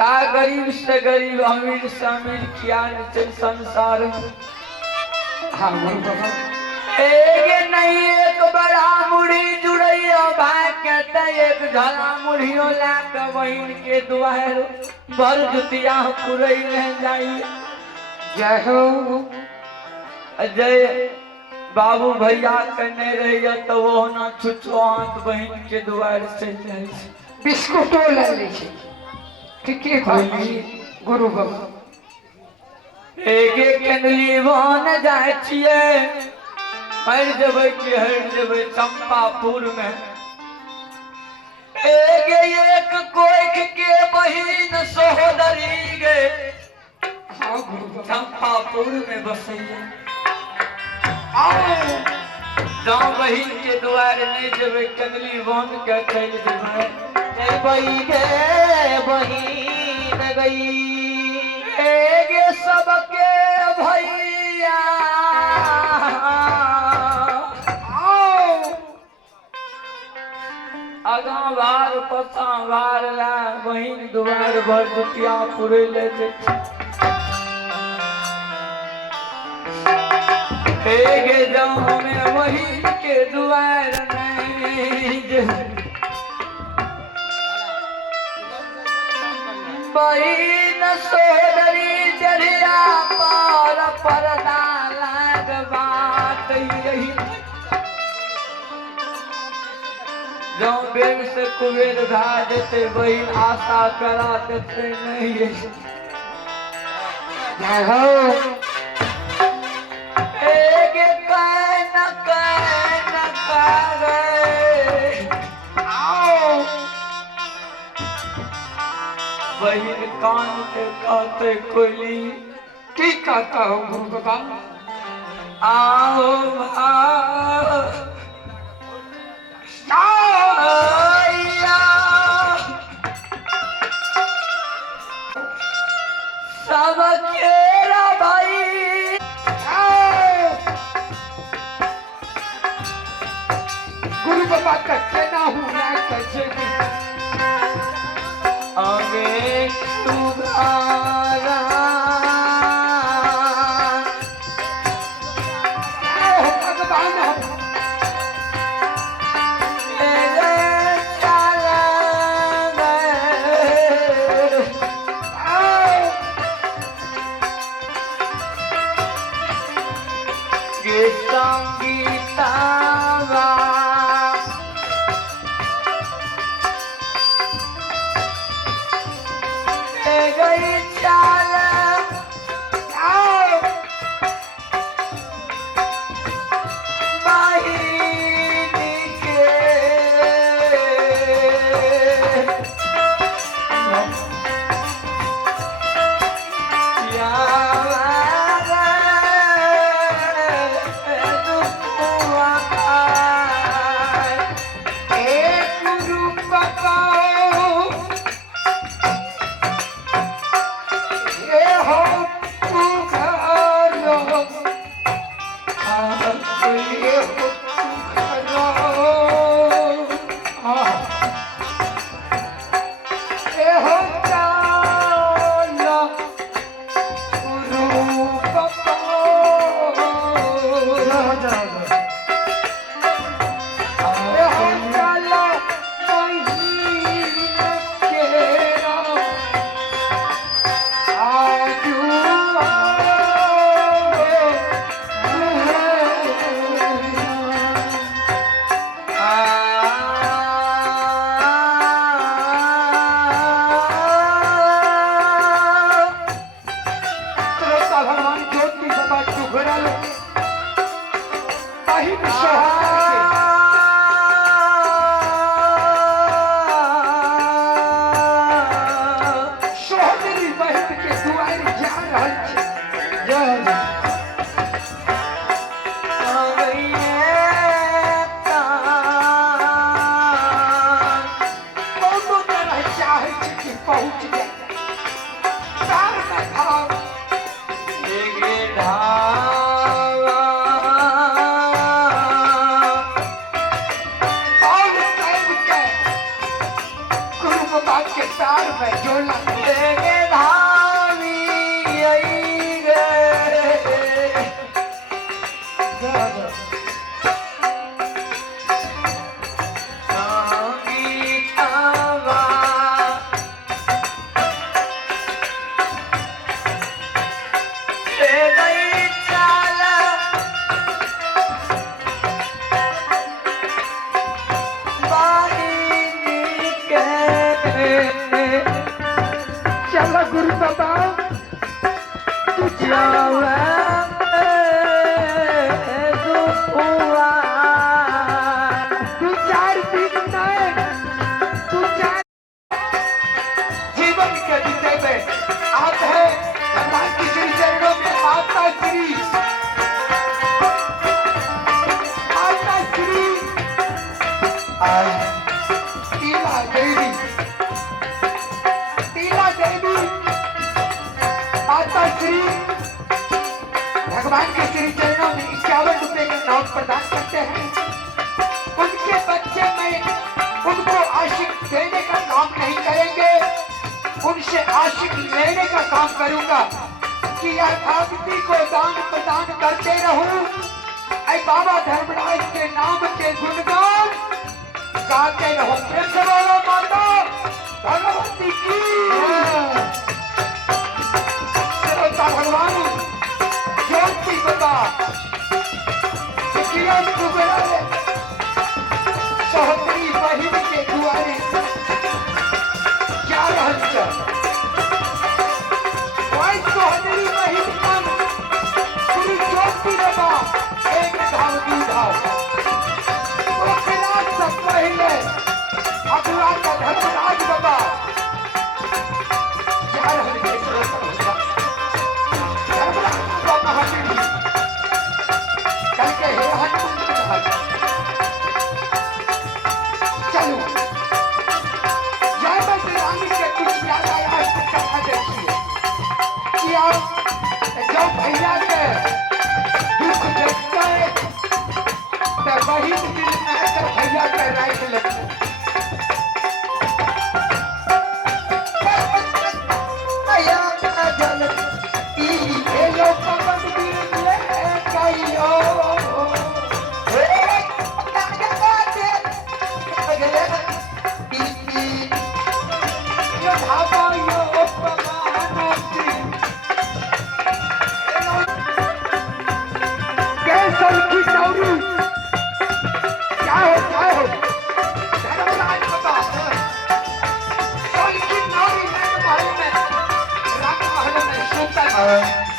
ता गरीब से गरीब अमीर से अमीर किया निचल संसार में। हाँ गुरु बाबा एक नहीं एक बड़ा मुड़ी जुड़ैया भाई कहते एक झला मुड़ियो लाके बहिन के दुआर भर जुतिया पुरई में जाइए। जय हो। जय बाबू भैया कने रहिए तो वो ना छुछो हाथ बहिन के दुआर से जाए बिस्कुटो ले लीजिए। ठीक है गुरु बाबा एक केंदली बन जाए छिए हर जबै के हर जबै चंपापुर में एक कोई के बहिन सहोदरी गे हाँ गुरु बाबा चंपापुर में बसैया। आओ जाओ बहिन के द्वार नहीं जब कंगली बन के चल जबई गे बहिन गई गे सबके भैया। आगा बार पछा बार ला बहिन द्वार भर जुतिया पुरे ले गे जाऊं हमें वही के दुआर नहीं बहिन सोदरी जरिया पर पर्दा लाग बात यही जो बेग से कुबेर भा देते बहिन आशा करा देते नहीं जय हो। बहिन कान के कहते कोली की कहता हो गुरु बाबा आओ सब केरा भाई गुरु बाबा कच्चे ना हूँ ना कच्चे आगे तुम्हारा भगवान संगीता गई चाल के प्यार में जो लगते तू 4 दिन नहीं, तू 4 जीवन के विषय में आप है भगवान की श्री चरणों में माता श्री तीला देवी माता श्री भगवान के श्री चरणों में 51 रुपए का नाम प्रदान करते हैं। उनके बच्चे में उनको आशिक देने का काम नहीं करेंगे, उनसे आशिक लेने का काम करूंगा कि यथावती को दान प्रदान करते रहूं। ऐ बाबा धर्मराज के नाम के गुणगान गाते रहो। प्रेम से बोलो माता भगवती की। श्रोता भगवान ज्योति बाबा सहोदरी बहिन के दुआरे क्या रहस्य सहोदरी बहिन मन श्री ज्योति बाबा एक धाव दूधाव सब पहले अगुआ का धर्मराज बाबा क्या रहस्य धर्मराज बाबा महावीर कल के हे हनुमान चलो जय श्री राम के कुछ याद आया है कथा देखिए कि आप जब भैया के दुख देखते हैं तो वही दिन में भैया के राइट लगते भैया का जल पी लो पवन बीर ले गयो All right.